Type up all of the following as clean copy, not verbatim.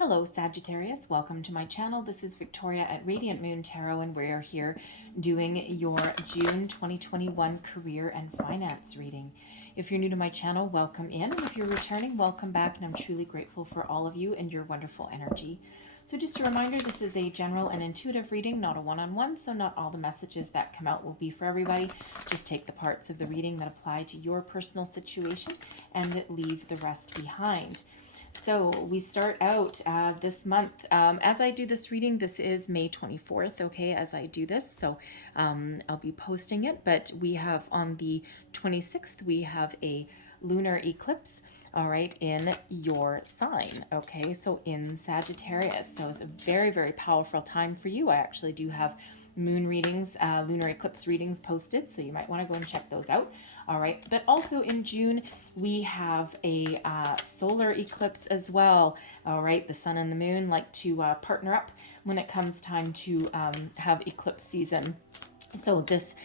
Hello Sagittarius, welcome to my channel. This is Victoria at Radiant Moon Tarot, and we are here doing your June 2021 career and finance reading. If you're new to my channel, welcome in, and if you're returning, welcome back, and I'm truly grateful for all of you and your wonderful energy. So just a reminder, this is a general and intuitive reading, not a one-on-one, so not all the messages that come out will be for everybody. Just take the parts of the reading that apply to your personal situation and leave the rest behind. So we start out this month. As I do this reading, this is May 24th, okay, as I do this. So I'll be posting it, but we have on the 26th, we have a lunar eclipse, all right, in your sign, okay, so in Sagittarius. So it's a very, very powerful time for you. I actually do have moon readings, lunar eclipse readings posted, so you might want to go and check those out. All right, but also in June we have a solar eclipse as well. All right, the sun and the moon like to partner up when it comes time to have eclipse season. So this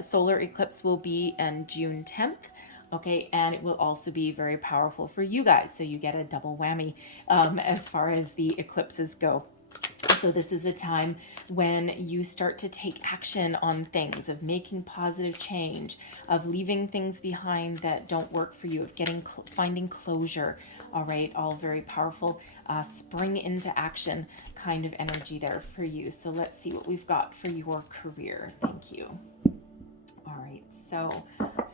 solar eclipse will be on June 10th. Okay, and it will also be very powerful for you guys, so you get a double whammy as far as the eclipses go. So this is a time when you start to take action on things, of making positive change, of leaving things behind that don't work for you, of finding closure. All right, all very powerful spring into action kind of energy there for you. So let's see what we've got for your career. Thank you. All right, so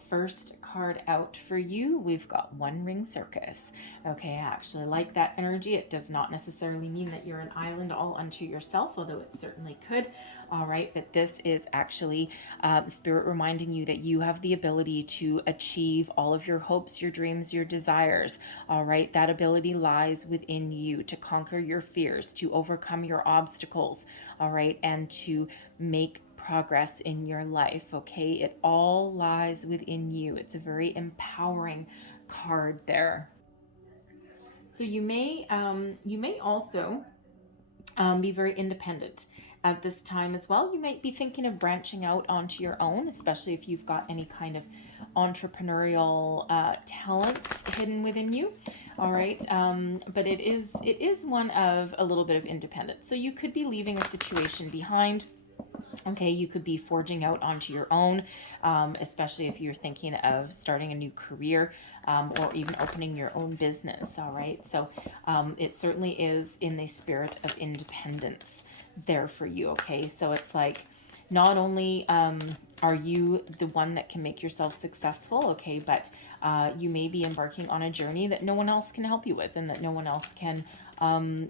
first card out for you, we've got One Ring Circus. Okay, I actually like that energy. It does not necessarily mean that you're an island all unto yourself, although it certainly could. All right, but this is actually Spirit reminding you that you have the ability to achieve all of your hopes, your dreams, your desires. All right, that ability lies within you to conquer your fears, to overcome your obstacles. All right, and to make progress in your life. Okay, it all lies within you. It's a very empowering card there. So you may also be very independent at this time as well. You might be thinking of branching out onto your own, especially if you've got any kind of entrepreneurial talents hidden within you. All right, but it is one of a little bit of independence. So you could be leaving a situation behind. Okay, you could be forging out onto your own, especially if you're thinking of starting a new career or even opening your own business. All right, so it certainly is in the spirit of independence there for you. Okay, so it's like not only are you the one that can make yourself successful, okay, but you may be embarking on a journey that no one else can help you with, and that no one else can, no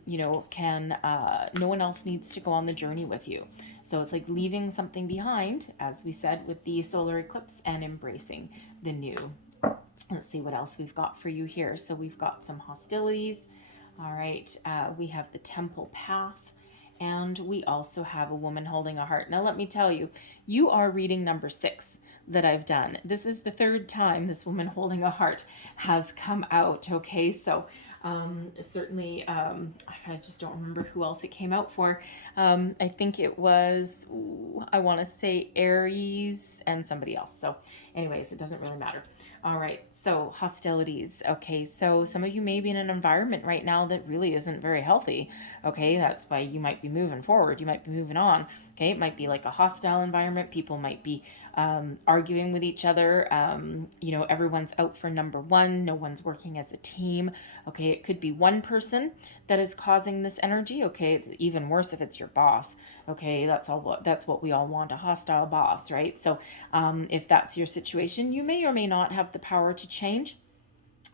one else needs to go on the journey with you. So it's like leaving something behind, as we said, with the solar eclipse, and embracing the new. Let's see what else we've got for you here. So we've got some hostilities. All right, we have the temple path. And we also have a woman holding a heart. Now, let me tell you, you are reading number 6 that I've done. This is the 3rd time this woman holding a heart has come out. Okay, so certainly, I just don't remember who else it came out for. I think it was, I want to say Aries and somebody else. So anyways, it doesn't really matter. All right, so hostilities. Okay, so some of you may be in an environment right now that really isn't very healthy. Okay, that's why you might be moving forward. You might be moving on. Okay, it might be like a hostile environment. People might be arguing with each other. Everyone's out for number one. No one's working as a team. Okay, it could be one person that is causing this energy. Okay, it's even worse if it's your boss. Okay, that's what we all want, a hostile boss, right? So if that's your situation, you may or may not have the power to change.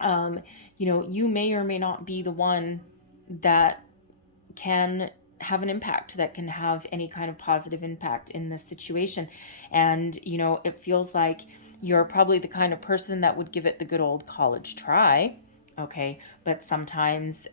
You may or may not be the one that can have an impact, that can have any kind of positive impact in this situation. And, it feels like you're probably the kind of person that would give it the good old college try. Okay, but sometimes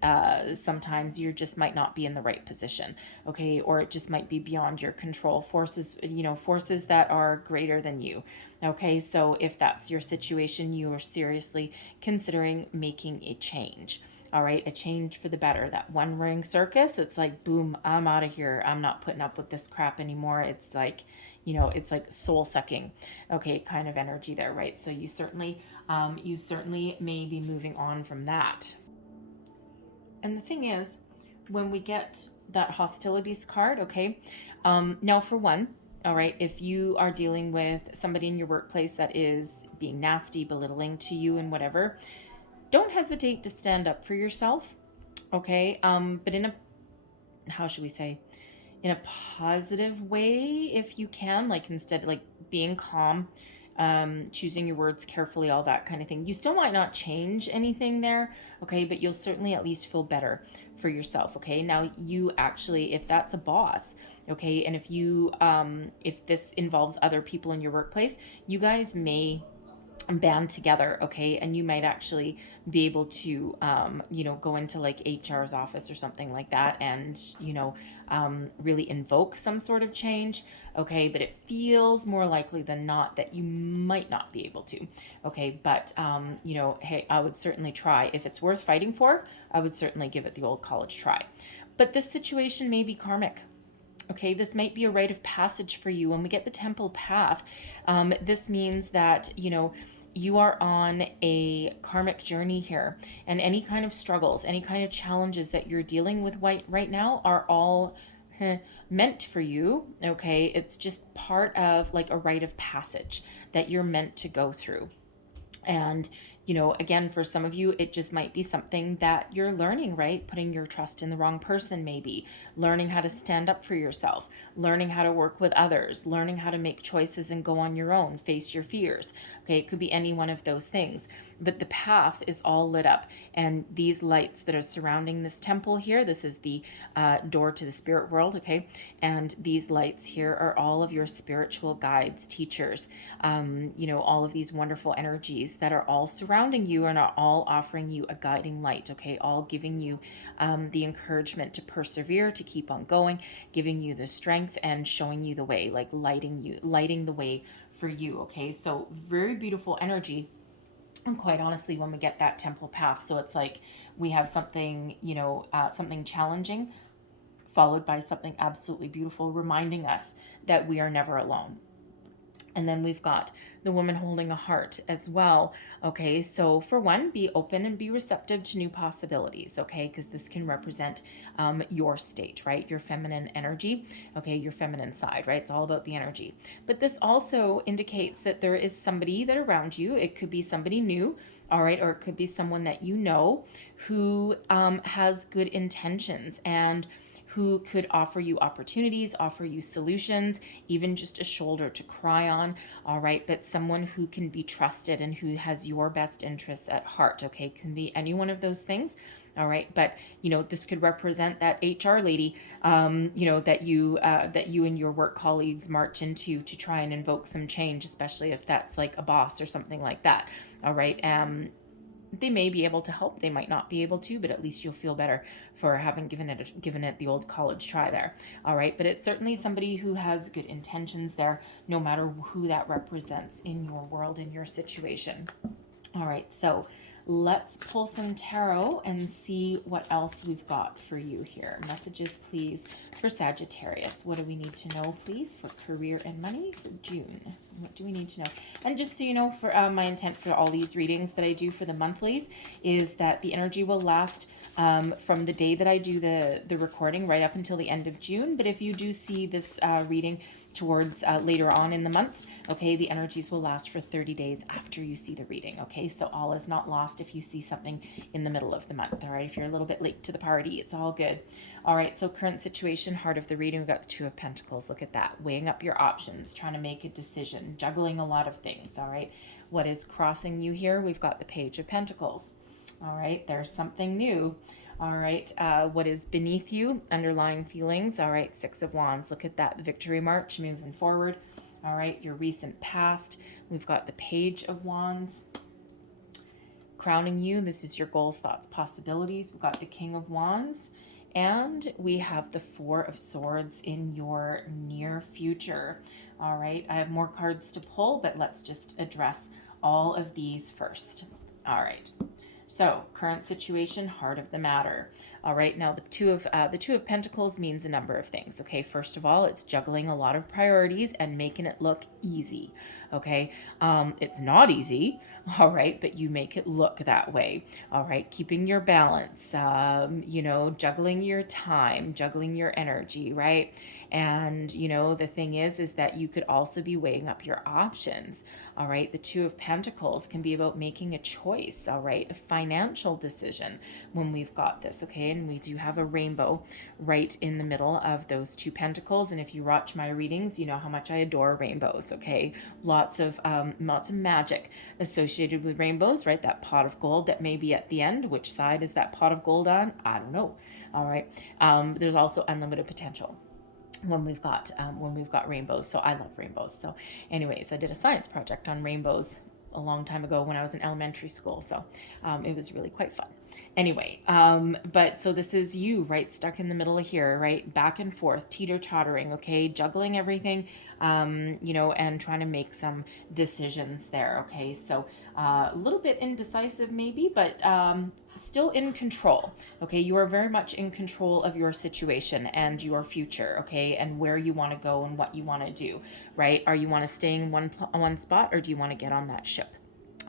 you just might not be in the right position. Okay, or it just might be beyond your control. Forces that are greater than you. Okay, so if that's your situation, you are seriously considering making a change. All right, a change for the better. That One Ring Circus, it's like, boom, I'm out of here. I'm not putting up with this crap anymore. It's like, it's like soul sucking, okay, kind of energy there, right? So you certainly may be moving on from that. And the thing is, when we get that hostilities card, okay, now for one, all right, if you are dealing with somebody in your workplace that is being nasty, belittling to you and whatever, don't hesitate to stand up for yourself, okay? But in a, how should we say, in a positive way, if you can, like instead, like being calm, choosing your words carefully, all that kind of thing. You still might not change anything there, okay, but you'll certainly at least feel better for yourself, okay? Now you actually, if that's a boss, okay, and if you, if this involves other people in your workplace, you guys may band together, okay, and you might actually be able to go into like HR's office or something like that, and really invoke some sort of change, okay, but it feels more likely than not that you might not be able to, okay, but hey, I would certainly try. If it's worth fighting for, I would certainly give it the old college try. But this situation may be karmic. Okay, this might be a rite of passage for you. When we get the temple path, this means that, you are on a karmic journey here, and any kind of struggles, any kind of challenges that you're dealing with right now are all meant for you, okay? It's just part of like a rite of passage that you're meant to go through. And again, for some of you, it just might be something that you're learning, right? Putting your trust in the wrong person, maybe. Learning how to stand up for yourself. Learning how to work with others. Learning how to make choices and go on your own. Face your fears. Okay, it could be any one of those things. But the path is all lit up. And these lights that are surrounding this temple here, this is the door to the spirit world, okay? And these lights here are all of your spiritual guides, teachers, all of these wonderful energies that are all surrounding you and are all offering you a guiding light, okay? All giving you the encouragement to persevere, to keep on going, giving you the strength and showing you the way, like lighting the way for you, okay? So very beautiful energy. And quite honestly, when we get that temple path, so it's like we have something, something challenging followed by something absolutely beautiful, reminding us that we are never alone. And then we've got the woman holding a heart as well. Okay, so for one, be open and be receptive to new possibilities, okay, because this can represent your state, right? Your feminine energy, okay, your feminine side, right? It's all about the energy. But this also indicates that there is somebody that around you, it could be somebody new, all right, or it could be someone that you know who has good intentions and who could offer you opportunities, offer you solutions, even just a shoulder to cry on, all right? But someone who can be trusted and who has your best interests at heart, okay? Can be any one of those things, all right? But, this could represent that HR lady, that you and your work colleagues march into to try and invoke some change, especially if that's like a boss or something like that, all right? They may be able to help, they might not be able to, but at least you'll feel better for having given it the old college try there, all right? But it's certainly somebody who has good intentions there, no matter who that represents in your world, in your situation. All right, so let's pull some tarot and see what else we've got for you here. Messages, please, for Sagittarius. What do we need to know, please, for career and money for June? What do we need to know? And just so you know, for my intent for all these readings that I do for the monthlies is that the energy will last from the day that I do the recording right up until the end of June. But if you do see this reading towards later on in the month, okay, the energies will last for 30 days after you see the reading, okay? So all is not lost if you see something in the middle of the month, all right? If you're a little bit late to the party, it's all good. All right, so current situation, heart of the reading, we've got the Two of Pentacles. Look at that, weighing up your options, trying to make a decision, juggling a lot of things, all right? What is crossing you here? We've got the Page of Pentacles, all right? There's something new. All right, what is beneath you? Underlying feelings. All right, Six of Wands. Look at that, the victory march, moving forward. All right, your recent past. We've got the Page of Wands. Crowning you, this is your goals, thoughts, possibilities. We've got the King of Wands. And we have the Four of Swords in your near future. All right, I have more cards to pull, but let's just address all of these first. All right. So, current situation, heart of the matter. All right. Now the two of Pentacles means a number of things. Okay. First of all, it's juggling a lot of priorities and making it look easy. Okay. It's not easy. All right. But you make it look that way. All right. Keeping your balance, juggling your time, juggling your energy. Right. And, the thing is that you could also be weighing up your options. All right. The Two of Pentacles can be about making a choice. All right. A financial decision when we've got this. Okay. And we do have a rainbow right in the middle of those two pentacles. And if you watch my readings, you know how much I adore rainbows. Okay. Lots of magic associated with rainbows, right? That pot of gold that may be at the end. Which side is that pot of gold on? I don't know. All right. There's also unlimited potential when we've got rainbows. So I love rainbows. So anyways, I did a science project on rainbows a long time ago when I was in elementary school. So it was really quite fun. Anyway, but so this is you, right? Stuck in the middle of here, right? Back and forth, teeter-tottering, okay? Juggling everything, and trying to make some decisions there, okay? So a little bit indecisive maybe, but still in control, okay? You are very much in control of your situation and your future, okay? And where you want to go and what you want to do, right? Are you want to stay in one spot, or do you want to get on that ship?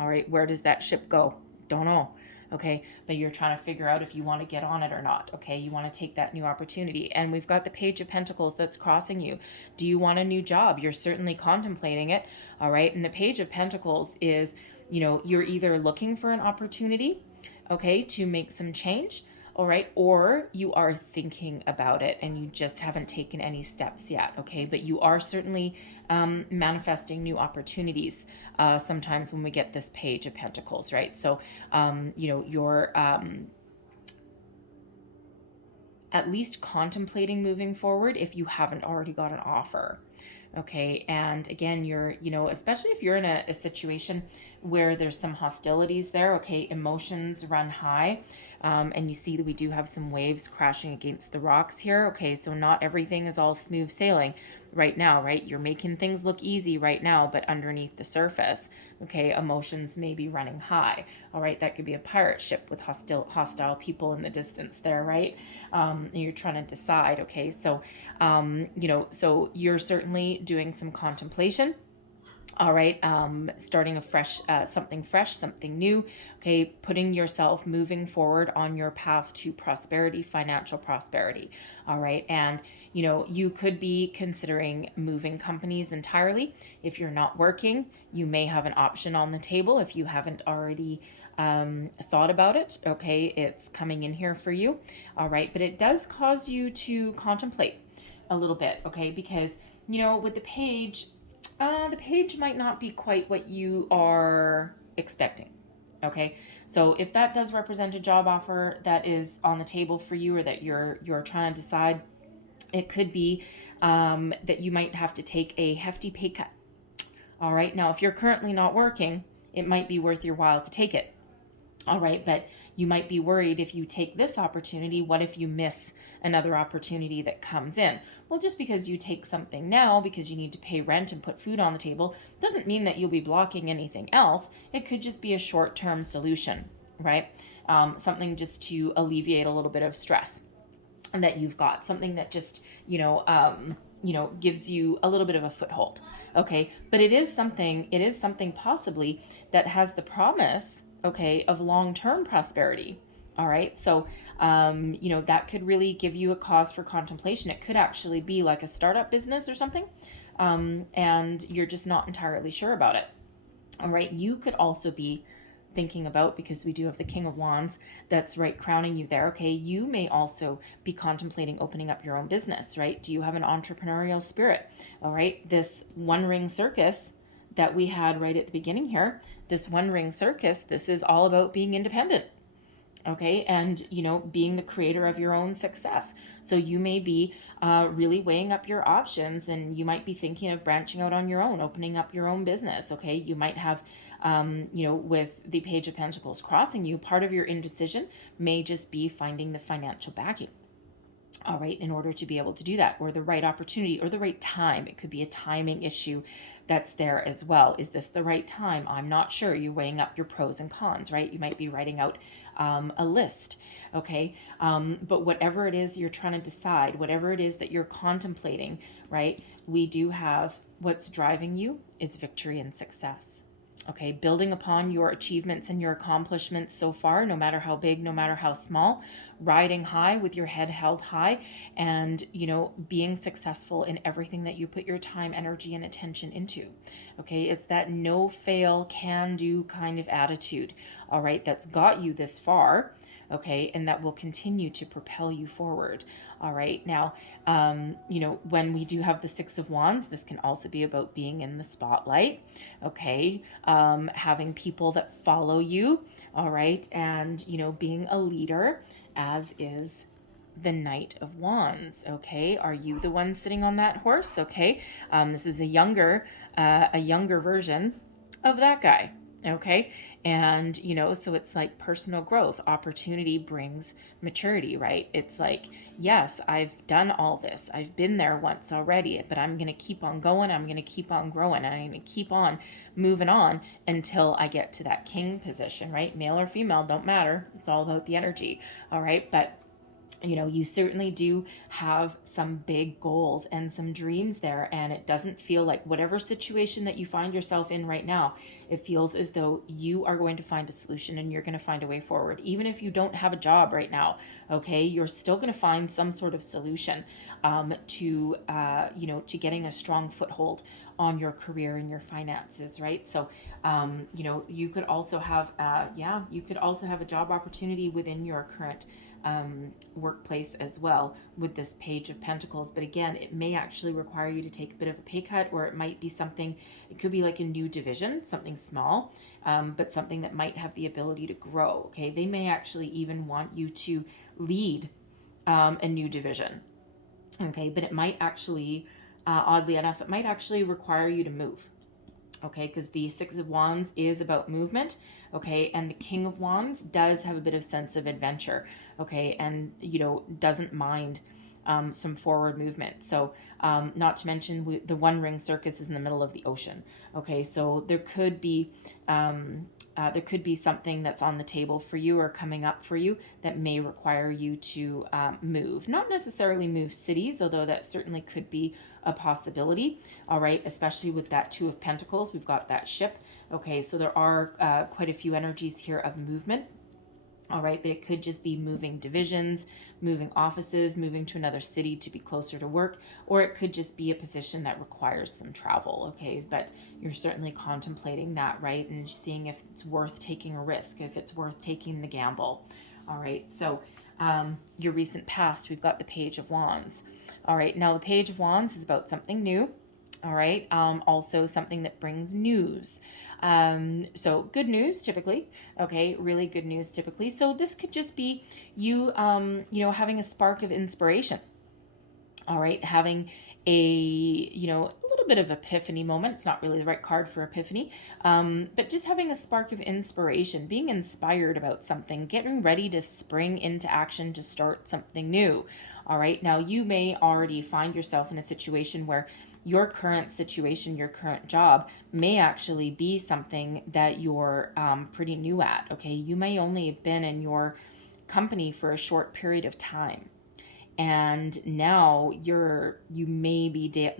All right, where does that ship go? Don't know. Okay, but you're trying to figure out if you want to get on it or not. Okay, you want to take that new opportunity. And we've got the Page of Pentacles that's crossing you. Do you want a new job? You're certainly contemplating it. All right, and the Page of Pentacles is, you're either looking for an opportunity, okay, to make some change, all right, or you are thinking about it and you just haven't taken any steps yet, okay, but you are certainly manifesting new opportunities sometimes when we get this Page of Pentacles, right? So, you're at least contemplating moving forward if you haven't already got an offer. Okay. And again, you're, especially if you're in a situation where there's some hostilities there, okay, emotions run high. And you see that we do have some waves crashing against the rocks here. Okay. So not everything is all smooth sailing right now, right? You're making things look easy right now, but underneath the surface, okay, emotions may be running high. All right. That could be a pirate ship with hostile people in the distance there, right? And you're trying to decide, okay, so, so you're certainly doing some contemplation. All right. Starting something fresh, something new. Okay. Putting yourself moving forward on your path to prosperity, financial prosperity. All right. And, you could be considering moving companies entirely. If you're not working, you may have an option on the table if you haven't already thought about it. Okay. It's coming in here for you. All right. But it does cause you to contemplate a little bit. Okay. Because, with the page might not be quite what you are expecting. Okay. So if that does represent a job offer that is on the table for you, or that you're trying to decide, it could be that you might have to take a hefty pay cut. All right. Now, if you're currently not working, it might be worth your while to take it. All right. But you might be worried if you take this opportunity, what if you miss another opportunity that comes in? Well, just because you take something now because you need to pay rent and put food on the table doesn't mean that you'll be blocking anything else. It could just be a short-term solution, right? Something just to alleviate a little bit of stress that you've got, something that just, gives you a little bit of a foothold. Okay. But it is something possibly that has the promise, okay, of long-term prosperity. All right. So, that could really give you a cause for contemplation. It could actually be like a startup business or something. And you're just not entirely sure about it. All right. You could also be thinking about, because we do have the King of Wands that's right crowning you there. Okay. You may also be contemplating opening up your own business, right? Do you have an entrepreneurial spirit? All right. This one ring circus that we had right at the beginning here, this one ring circus, this is all about being independent. Okay. And, being the creator of your own success. So you may be really weighing up your options, and you might be thinking of branching out on your own, opening up your own business. Okay. You might have, with the Page of Pentacles crossing you, part of your indecision may just be finding the financial backing. All right. In order to be able to do that, or the right opportunity, or the right time. It could be a timing issue that's there as well. Is this the right time? I'm not sure. You're weighing up your pros and cons, right? You might be writing out a list. Okay. But whatever it is you're trying to decide, whatever it is that you're contemplating, right? We do have what's driving you is victory and success. Okay, building upon your achievements and your accomplishments so far, no matter how big, no matter how small, riding high with your head held high, and, being successful in everything that you put your time, energy, and attention into. Okay, it's that no fail, can do kind of attitude, all right, that's got you this far. Okay, and that will continue to propel you forward. All right, now, when we do have the Six of Wands, this can also be about being in the spotlight. Okay, having people that follow you. All right, and, being a leader, as is the Knight of Wands. Okay, are you the one sitting on that horse? Okay, this is a younger version of that guy. Okay, and so it's like personal growth. Opportunity brings maturity, right? It's like, yes, I've done all this, I've been there once already, but I'm going to keep on going, I'm going to keep on growing, I'm going to keep on moving on until I get to that king position, right? Male or female, don't matter, it's all about the energy. All right, but you certainly do have some big goals and some dreams there, and it doesn't feel like, whatever situation that you find yourself in right now, it feels as though you are going to find a solution and you're going to find a way forward. Even if you don't have a job right now, okay, you're still going to find some sort of solution to getting a strong foothold on your career and your finances, right? So, you could also have, a job opportunity within your current workplace as well with this Page of Pentacles. But again, it may actually require you to take a bit of a pay cut, or it might be something, it could be like a new division, something small, but something that might have the ability to grow. Okay, they may actually even want you to lead a new division. Okay, but it might actually, oddly enough, it might actually require you to move. Okay, because the Six of Wands is about movement. Okay, and the King of Wands does have a bit of sense of adventure. Okay, and doesn't mind some forward movement. So not to mention the One Ring Circus is in the middle of the ocean. Okay, so there could be something that's on the table for you or coming up for you that may require you to move. Not necessarily move cities, although that certainly could be a possibility. All right, especially with that Two of Pentacles, we've got that ship. Okay, so there are quite a few energies here of movement. All right, but it could just be moving divisions, moving offices, moving to another city to be closer to work, or it could just be a position that requires some travel. Okay, but you're certainly contemplating that, right? And seeing if it's worth taking a risk, if it's worth taking the gamble. All right, so your recent past, we've got the Page of Wands. All right, now the Page of Wands is about something new. All right, also something that brings news. So good news typically, okay, really good news typically. So this could just be you, having a spark of inspiration. All right, having a little bit of epiphany moment. It's not really the right card for epiphany, but just having a spark of inspiration, being inspired about something, getting ready to spring into action to start something new. All right, now you may already find yourself in a situation where your current situation, your current job may actually be something that you're pretty new at. Okay, you may only have been in your company for a short period of time, and now you may be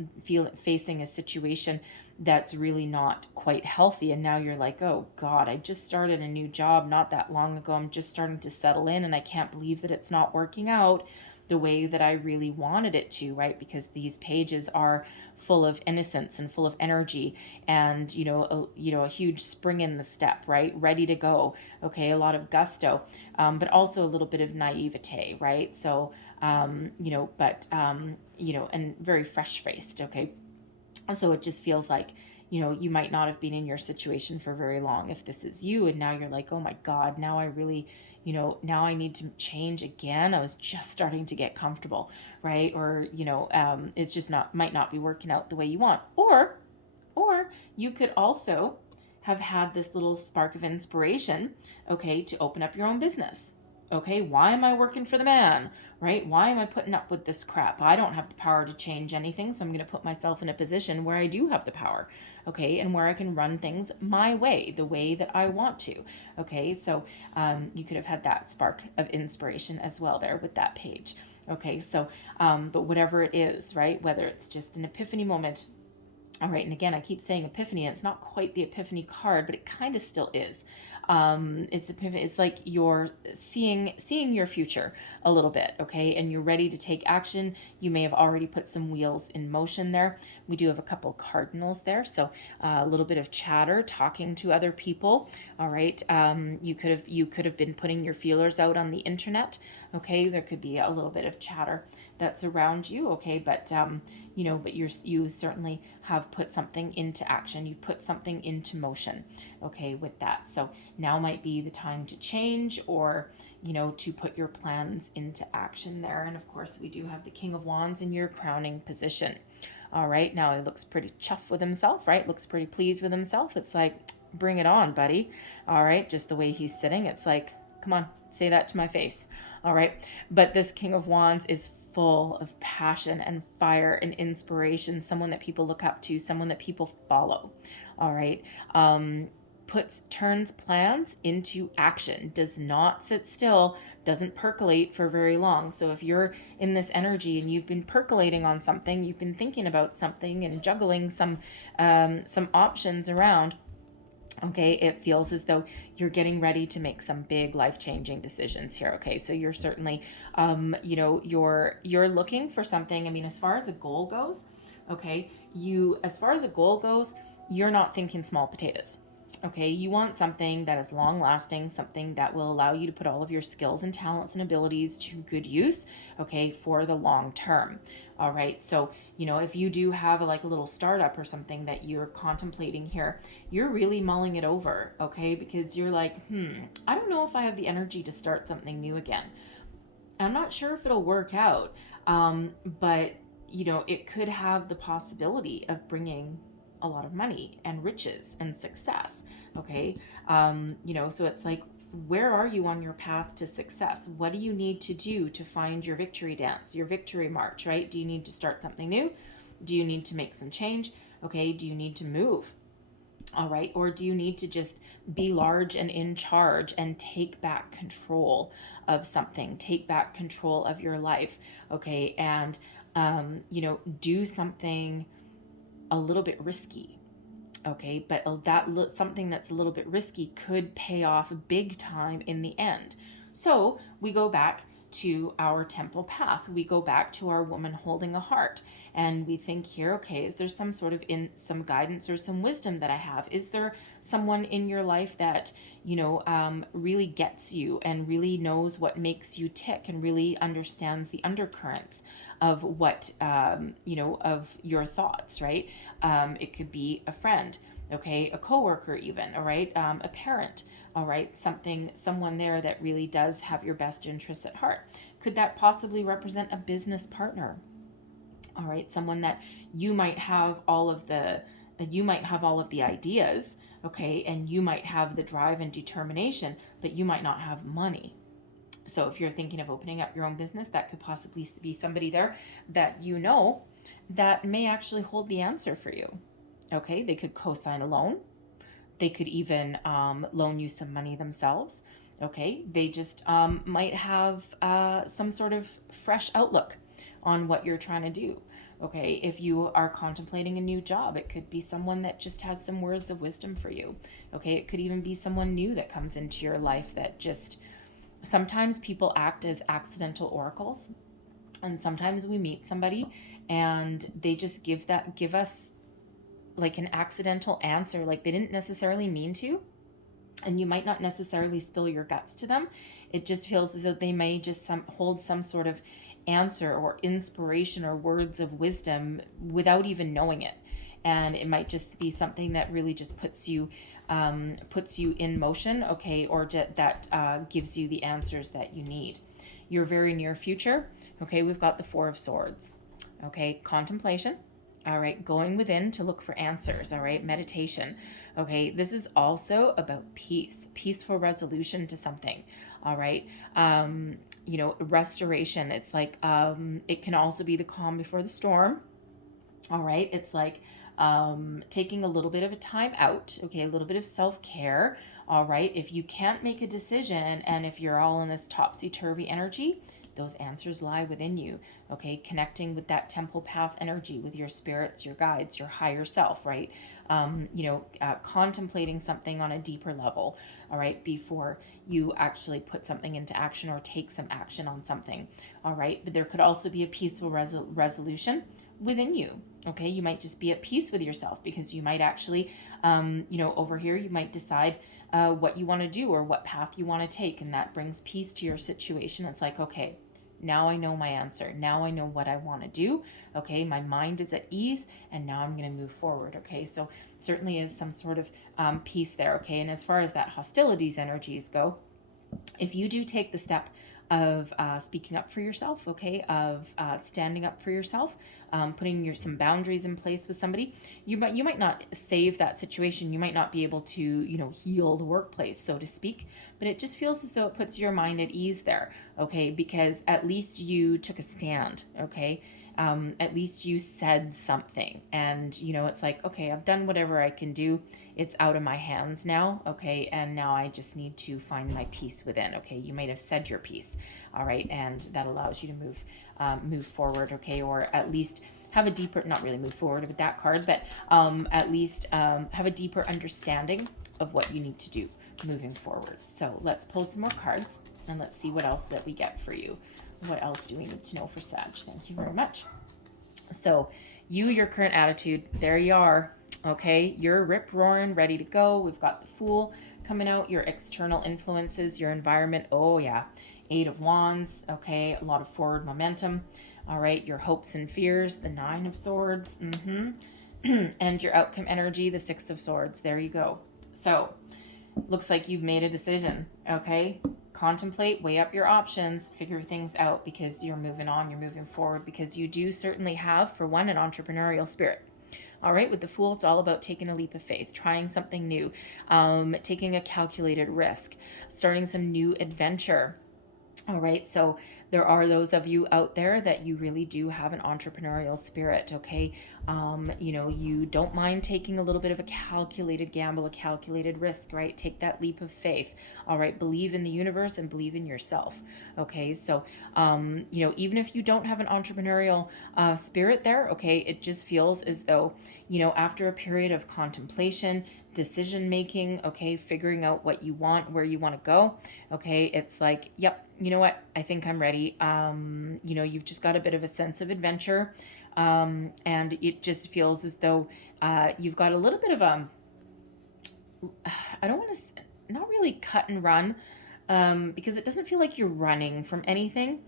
facing a situation that's really not quite healthy, and now you're like, oh God, I just started a new job not that long ago, I'm just starting to settle in, and I can't believe that it's not working out the way that I really wanted it to, right? Because these pages are full of innocence and full of energy, and a huge spring in the step, right? Ready to go. Okay, a lot of gusto, but also a little bit of naivete, right? So and very fresh faced. Okay, so it just feels like you might not have been in your situation for very long if this is you, and now you're like, oh my God, now I really now I need to change again. I was just starting to get comfortable, right? Or, it's just might not be working out the way you want. Or you could also have had this little spark of inspiration, okay, to open up your own business. Okay, why am I working for the man, right? Why am I putting up with this crap? I don't have the power to change anything, so I'm going to put myself in a position where I do have the power, okay, and where I can run things my way, the way that I want to, okay? So you could have had that spark of inspiration as well there with that page, okay? So, but whatever it is, right, whether it's just an epiphany moment, all right, and again, I keep saying epiphany, and it's not quite the epiphany card, but it kind of still is. It's like you're seeing your future a little bit, okay, and you're ready to take action. You may have already put some wheels in motion there. We do have a couple cardinals there, so a little bit of chatter, talking to other people. All right, you could have been putting your feelers out on the internet. Okay, there could be a little bit of chatter that's around you. Okay, but but you certainly have put something into action. You've put something into motion, okay, with that. So now might be the time to change, or to put your plans into action there. And of course, we do have the King of Wands in your crowning position. All right, now he looks pretty chuffed with himself, right? Looks pretty pleased with himself. It's like, bring it on, buddy. All right, just the way he's sitting, it's like, come on, say that to my face. All right, but this King of Wands is full of passion and fire and inspiration, someone that people look up to, someone that people follow. All right, turns plans into action, does not sit still, doesn't percolate for very long. So if you're in this energy and you've been percolating on something, you've been thinking about something and juggling some options around, okay, it feels as though you're getting ready to make some big life-changing decisions here. Okay, so you're certainly, you're looking for something. I mean, as far as a goal goes, okay, you're not thinking small potatoes. Okay, you want something that is long-lasting, something that will allow you to put all of your skills and talents and abilities to good use, okay, for the long term. All right, so, if you do have a little startup or something that you're contemplating here, you're really mulling it over, okay, because you're like, I don't know if I have the energy to start something new again. I'm not sure if it'll work out, but, it could have the possibility of bringing a lot of money and riches and success. Okay. So it's like, where are you on your path to success? What do you need to do to find your victory dance, your victory march, right? Do you need to start something new? Do you need to make some change? Okay. Do you need to move? All right. Or do you need to just be large and in charge and take back control of something, take back control of your life? Okay. And, do something a little bit risky, okay, but something that's a little bit risky could pay off big time in the end. So we go back to our temple path. We go back to our woman holding a heart, and we think here, okay, is there some sort of some guidance or some wisdom that I have? Is there someone in your life that really gets you and really knows what makes you tick and really understands the undercurrents of what of your thoughts, right? It could be a friend, okay, a coworker even, all right, a parent, all right, someone there that really does have your best interests at heart. Could that possibly represent a business partner? All right, someone that you might have all of the ideas, okay, and you might have the drive and determination, but you might not have money. So if you're thinking of opening up your own business, that could possibly be somebody there that that may actually hold the answer for you. Okay, they could co-sign a loan. They could even loan you some money themselves. Okay, they just might have some sort of fresh outlook on what you're trying to do. Okay, if you are contemplating a new job, it could be someone that just has some words of wisdom for you. Okay, it could even be someone new that comes into your life that just... Sometimes people act as accidental oracles, and sometimes we meet somebody and they just give us like an accidental answer, like they didn't necessarily mean to, and you might not necessarily spill your guts to them. It just feels as though they may just hold some sort of answer or inspiration or words of wisdom without even knowing it. And it might just be something that really just puts you in motion, okay, or that gives you the answers that you need. Your very near future, okay, we've got the Four of Swords, okay, contemplation, All right, going within to look for answers. All right, meditation. Okay, this is also about peace, peaceful resolution to something. All right, restoration. It's like it can also be the calm before the storm. All right, it's like taking a little bit of a time out. Okay, a little bit of self-care. All right, if you can't make a decision and if you're all in this topsy-turvy energy, those answers lie within you. Okay, connecting with that temple path energy, with your spirits, your guides, your higher self, right? Contemplating something on a deeper level, all right, before you actually put something into action or take some action on something, all right? But there could also be a peaceful resolution within you. Okay, you might just be at peace with yourself because you might actually, over here, you might decide what you want to do or what path you want to take, and that brings peace to your situation. It's like, okay, now I know my answer. Now I know what I want to do. Okay, my mind is at ease, and now I'm going to move forward. Okay, so certainly is some sort of peace there. Okay, and as far as that hostilities energies go, if you do take the step of speaking up for yourself, okay, of standing up for yourself, putting some boundaries in place with somebody, you might not save that situation. You might not be able to, heal the workplace, so to speak, but it just feels as though it puts your mind at ease there, okay, because at least you took a stand, okay. At least you said something, and it's like, okay, I've done whatever I can do. It's out of my hands now, okay, and now I just need to find my peace within. Okay, you might have said your piece, all right, and that allows you to move forward, okay, or at least have a deeper, not really move forward with that card, but at least have a deeper understanding of what you need to do moving forward. So let's pull some more cards and let's see what else that we get for you. What else do we need to know for Sag? Thank you very much. So your current attitude, there you are. Okay, you're rip-roaring, ready to go. We've got the Fool coming out, your external influences, your environment. Oh yeah, 8 of Wands. Okay, a lot of forward momentum. All right, your hopes and fears, the 9 of Swords. And your outcome energy, the 6 of Swords. There you go. So looks like you've made a decision. Okay, contemplate, weigh up your options, figure things out, because you're moving on, you're moving forward, because you do certainly have, for one, an entrepreneurial spirit. All right, with the Fool, it's all about taking a leap of faith, trying something new, taking a calculated risk, starting some new adventure. All right, so there are those of you out there that you really do have an entrepreneurial spirit, okay? You don't mind taking a little bit of a calculated gamble, a calculated risk, right? Take that leap of faith, all right? Believe in the universe and believe in yourself, okay? So, even if you don't have an entrepreneurial spirit there, okay, it just feels as though, after a period of contemplation, decision making, okay, figuring out what you want, where you want to go, okay, it's like, yep, you know what, I think I'm ready. You've just got a bit of a sense of adventure, and it just feels as though you've got a little bit of I don't want to, not really cut and run, because it doesn't feel like you're running from anything.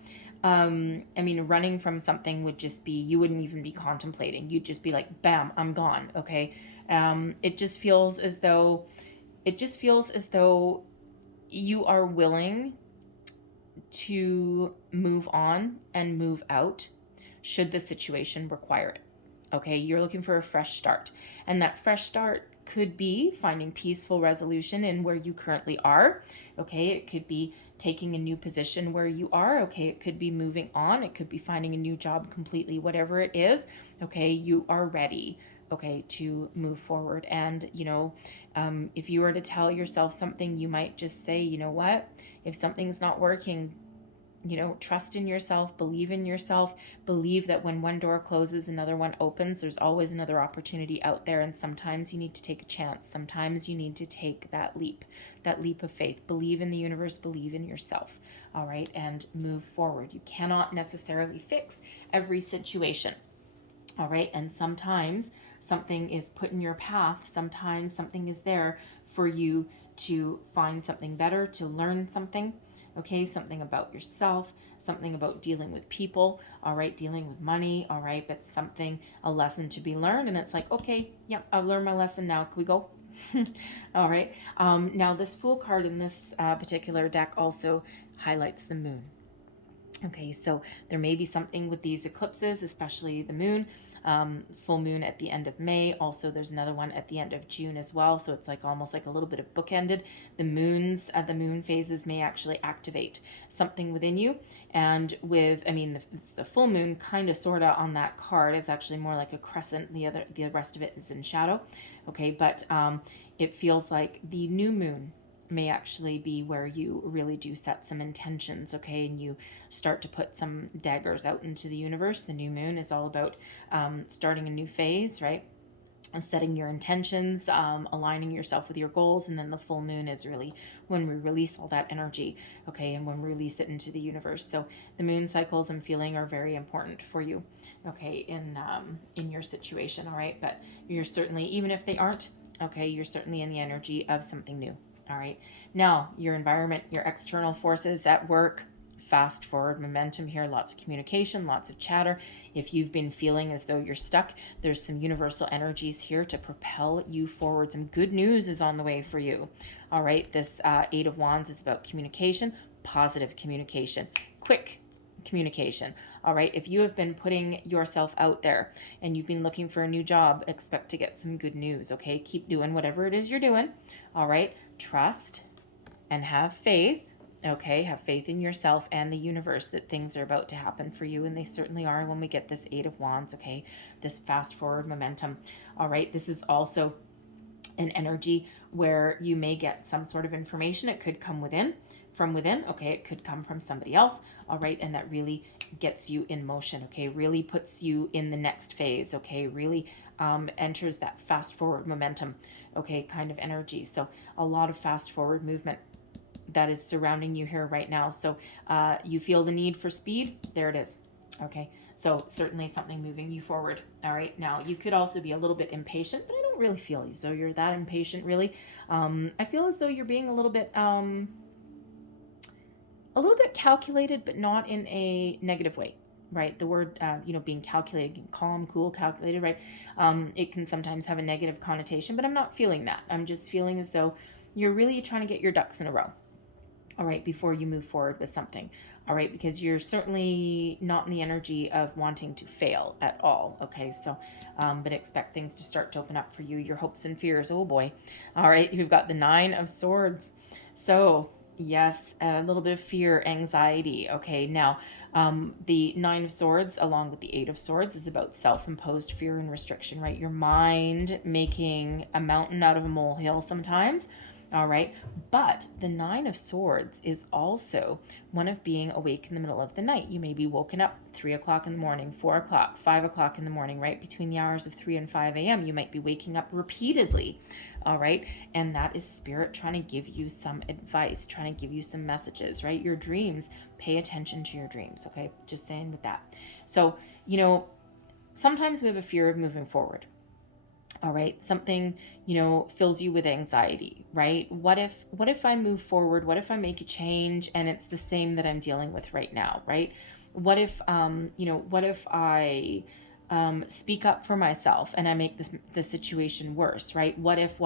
Running from something would just be, you wouldn't even be contemplating. You'd just be like, bam, I'm gone. Okay. It just feels as though you are willing to move on and move out should the situation require it. Okay. You're looking for a fresh start, and that fresh start could be finding peaceful resolution in where you currently are. Okay. It could be taking a new position where you are. Okay. It could be moving on. It could be finding a new job completely, whatever it is. Okay. You are ready, okay, to move forward. And, if you were to tell yourself something, you might just say, you know what, if something's not working, trust in yourself, believe in yourself, believe that when one door closes, another one opens. There's always another opportunity out there. And sometimes you need to take a chance. Sometimes you need to take that leap of faith. Believe in the universe, believe in yourself. All right. And move forward. You cannot necessarily fix every situation. All right. And sometimes something is put in your path. Sometimes something is there for you to find something better, to learn something. Okay, something about yourself, something about dealing with people, all right, dealing with money, all right, but a lesson to be learned. And it's like, okay, yep, I've learned my lesson now. Can we go? All right. Now this Fool card in this particular deck also highlights the moon. Okay, so there may be something with these eclipses, especially the moon, full moon at the end of May. Also, there's another one at the end of June as well. So it's like almost like a little bit of bookended. The moon phases may actually activate something within you. And it's the full moon kind of sort of on that card. It's actually more like a crescent. The rest of it is in shadow. Okay, but it feels like the new moon may actually be where you really do set some intentions, okay, and you start to put some daggers out into the universe. The new moon is all about starting a new phase, right? Setting your intentions, aligning yourself with your goals, and then the full moon is really when we release all that energy, okay, and when we release it into the universe. So the moon cycles, I'm feeling, are very important for you, okay, in your situation, all right. But you're certainly, even if they aren't, okay, you're certainly in the energy of something new. All right. Now, your environment, your external forces at work, fast forward momentum here, lots of communication, lots of chatter. If you've been feeling as though you're stuck, there's some universal energies here to propel you forward. Some good news is on the way for you. All right. This Eight of Wands is about communication, positive communication, quick communication. All right. If you have been putting yourself out there and you've been looking for a new job, expect to get some good news. Okay. Keep doing whatever it is you're doing. All right. Trust and have faith. Okay. Have faith in yourself and the universe that things are about to happen for you. And they certainly are when we get this Eight of Wands. Okay. This fast forward momentum. All right. This is also an energy where you may get some sort of information. It could come from within. Okay. It could come from somebody else. All right. And that really gets you in motion. Okay. Really puts you in the next phase. Okay. Really enters that fast forward momentum. Okay. Kind of energy. So a lot of fast forward movement that is surrounding you here right now. So you feel the need for speed. There it is. Okay. So certainly something moving you forward. All right. Now you could also be a little bit impatient, but I don't really feel as though you're that impatient really. I feel as though you're being a little bit calculated, but not in a negative way, right? The word, being calculated, calm, cool, calculated, right? It can sometimes have a negative connotation, but I'm not feeling that. I'm just feeling as though you're really trying to get your ducks in a row, all right, before you move forward with something, all right, because you're certainly not in the energy of wanting to fail at all, okay? So, but expect things to start to open up for you, your hopes and fears, oh boy. All right, you've got the Nine of Swords. So, yes, a little bit of fear, anxiety, okay? Now, the Nine of Swords, along with the Eight of Swords, is about self-imposed fear and restriction, right? Your mind making a mountain out of a molehill sometimes. All right. But the Nine of Swords is also one of being awake in the middle of the night. You may be woken up 3 o'clock in the morning, 4 o'clock, 5 o'clock in the morning, right? Between the hours of 3 and 5 a.m., you might be waking up repeatedly. All right. And that is spirit trying to give you some advice, trying to give you some messages, right? Your dreams, pay attention to your dreams. Okay. Just saying with that. So, sometimes we have a fear of moving forward. All right. Something, fills you with anxiety, right? What if I move forward? What if I make a change and it's the same that I'm dealing with right now, right? What if I speak up for myself and I make the situation worse, right? What if?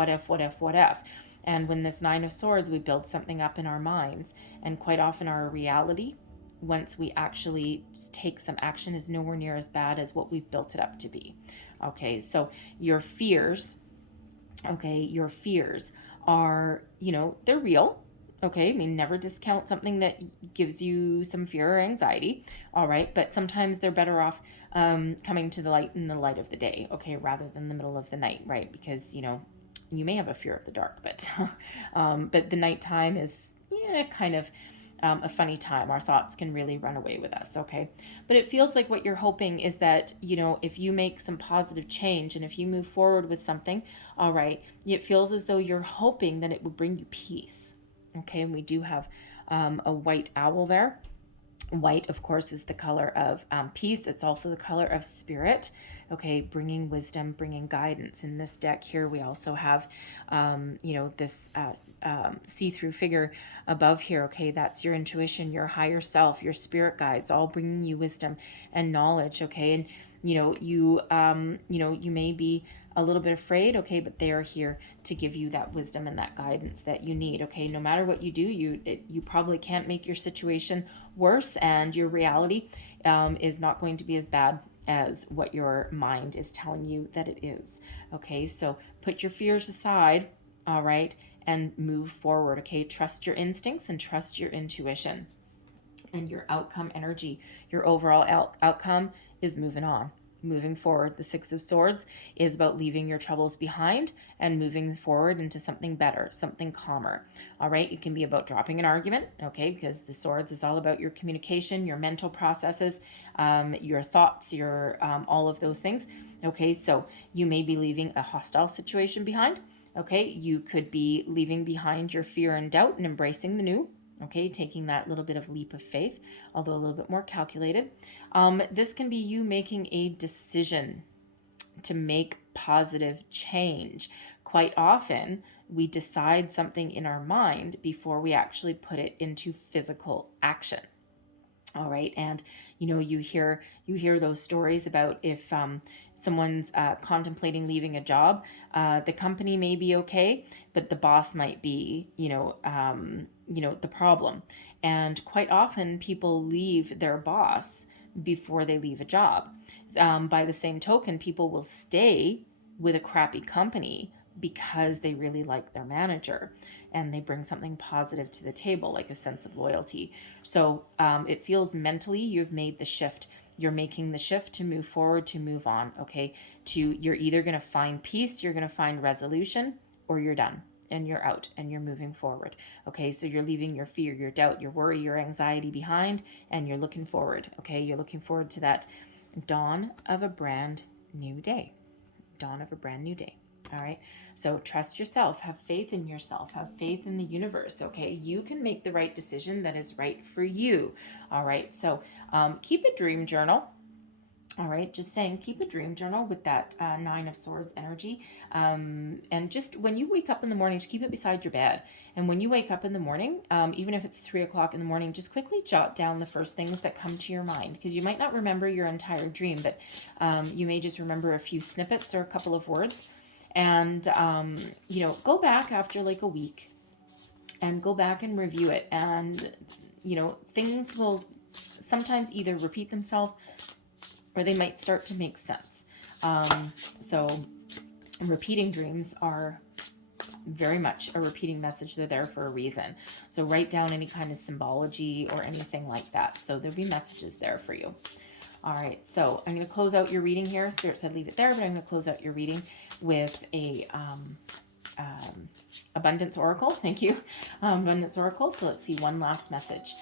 And when this Nine of Swords, we build something up in our minds, and quite often our reality, once we actually take some action, is nowhere near as bad as what we've built it up to be. Okay, so your fears are, they're real. Okay, I mean, never discount something that gives you some fear or anxiety. All right, but sometimes they're better off coming to the light in the light of the day, okay, rather than the middle of the night, right? Because, you may have a fear of the dark, but the nighttime is kind of a funny time. Our thoughts can really run away with us, okay? But it feels like what you're hoping is that, if you make some positive change and if you move forward with something, all right, it feels as though you're hoping that it will bring you peace, okay? And we do have a white owl there. White, of course, is the color of peace. It's also the color of spirit, okay, bringing wisdom, bringing guidance. In this deck here, we also have, this see-through figure above here, okay, that's your intuition, your higher self, your spirit guides, all bringing you wisdom and knowledge, okay? And you may be a little bit afraid, okay, but they are here to give you that wisdom and that guidance that you need, okay? No matter what you do, you probably can't make your situation worse, and your reality is not going to be as bad as what your mind is telling you that it is, okay? So put your fears aside, all right, and move forward, okay? Trust your instincts and trust your intuition and your outcome energy. Your overall outcome is moving on, moving forward. The Six of Swords is about leaving your troubles behind and moving forward into something better, something calmer. All right, it can be about dropping an argument, okay, because the Swords is all about your communication, your mental processes, your thoughts, your all of those things. Okay, so you may be leaving a hostile situation behind. Okay, you could be leaving behind your fear and doubt and embracing the new. Okay, taking that little bit of leap of faith, although a little bit more calculated. This can be you making a decision to make positive change. Quite often, we decide something in our mind before we actually put it into physical action. All right, and you hear those stories about if someone's contemplating leaving a job, the company may be okay, but the boss might be, the problem. And quite often people leave their boss before they leave a job. By the same token, people will stay with a crappy company because they really like their manager and they bring something positive to the table, like a sense of loyalty. So it feels mentally you've made the shift. You're making the shift to move forward, to move on, okay? You're either going to find peace, you're going to find resolution, or you're done and you're out and you're moving forward, okay? So you're leaving your fear, your doubt, your worry, your anxiety behind, and you're looking forward, okay? You're looking forward to that dawn of a brand new day. Dawn of a brand new day. All right. So trust yourself, have faith in yourself, have faith in the universe. Okay. You can make the right decision that is right for you. All right. So keep a dream journal. All right, just saying, keep a dream journal with that Nine of Swords energy. And just when you wake up in the morning, just keep it beside your bed. And when you wake up in the morning, even if it's 3 o'clock in the morning, just quickly jot down the first things that come to your mind, because you might not remember your entire dream, but you may just remember a few snippets or a couple of words. And, go back after like a week and go back and review it. And, things will sometimes either repeat themselves or they might start to make sense. So repeating dreams are very much a repeating message. They're there for a reason. So write down any kind of symbology or anything like that. So there'll be messages there for you. All right, so I'm going to close out your reading here. Spirit said leave it there, but I'm going to close out your reading with a Abundance Oracle. Thank you. Abundance Oracle. So let's see one last message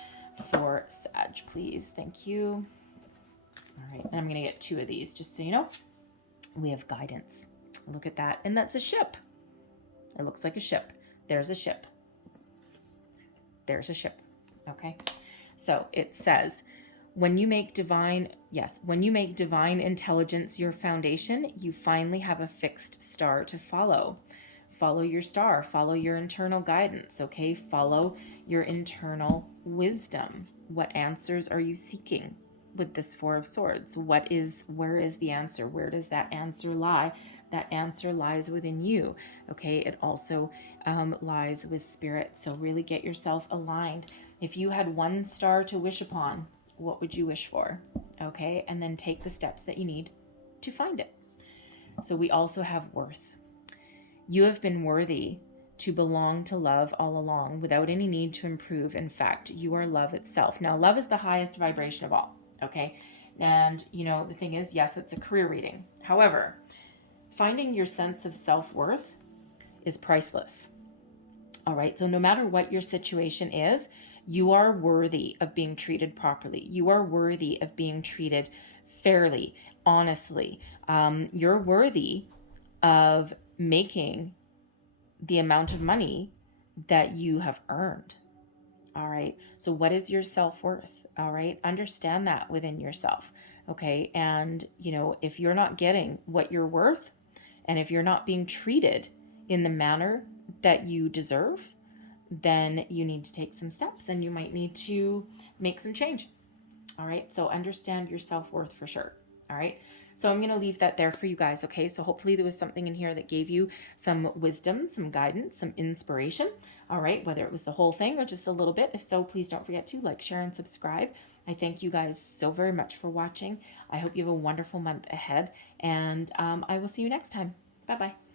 for Sag, please. Thank you. All right, and I'm going to get 2 of these, just so you know. We have guidance. Look at that. And that's a ship. It looks like a ship. There's a ship. There's a ship. Okay. So it says, when you make divine intelligence your foundation, you finally have a fixed star to follow. Follow your star. Follow your internal guidance. Okay. Follow your internal wisdom. What answers are you seeking? With this 4 of Swords, where is the answer? Where does that answer lie? That answer lies within you. Okay. It also lies with Spirit. So really get yourself aligned. If you had 1 star to wish upon, what would you wish for? Okay. And then take the steps that you need to find it. So we also have worth. You have been worthy to belong to love all along without any need to improve. In fact, you are love itself. Now, love is the highest vibration of all. Okay. And the thing is, yes, it's a career reading. However, finding your sense of self-worth is priceless. All right. So no matter what your situation is, you are worthy of being treated properly. You are worthy of being treated fairly, honestly. You're worthy of making the amount of money that you have earned. All right. So what is your self-worth? All right. Understand that within yourself. Okay. And, if you're not getting what you're worth, and if you're not being treated in the manner that you deserve, then you need to take some steps and you might need to make some change. All right. So understand your self-worth for sure. All right. So I'm going to leave that there for you guys. Okay. So hopefully there was something in here that gave you some wisdom, some guidance, some inspiration. All right. Whether it was the whole thing or just a little bit. If so, please don't forget to like, share, and subscribe. I thank you guys so very much for watching. I hope you have a wonderful month ahead, and I will see you next time. Bye-bye.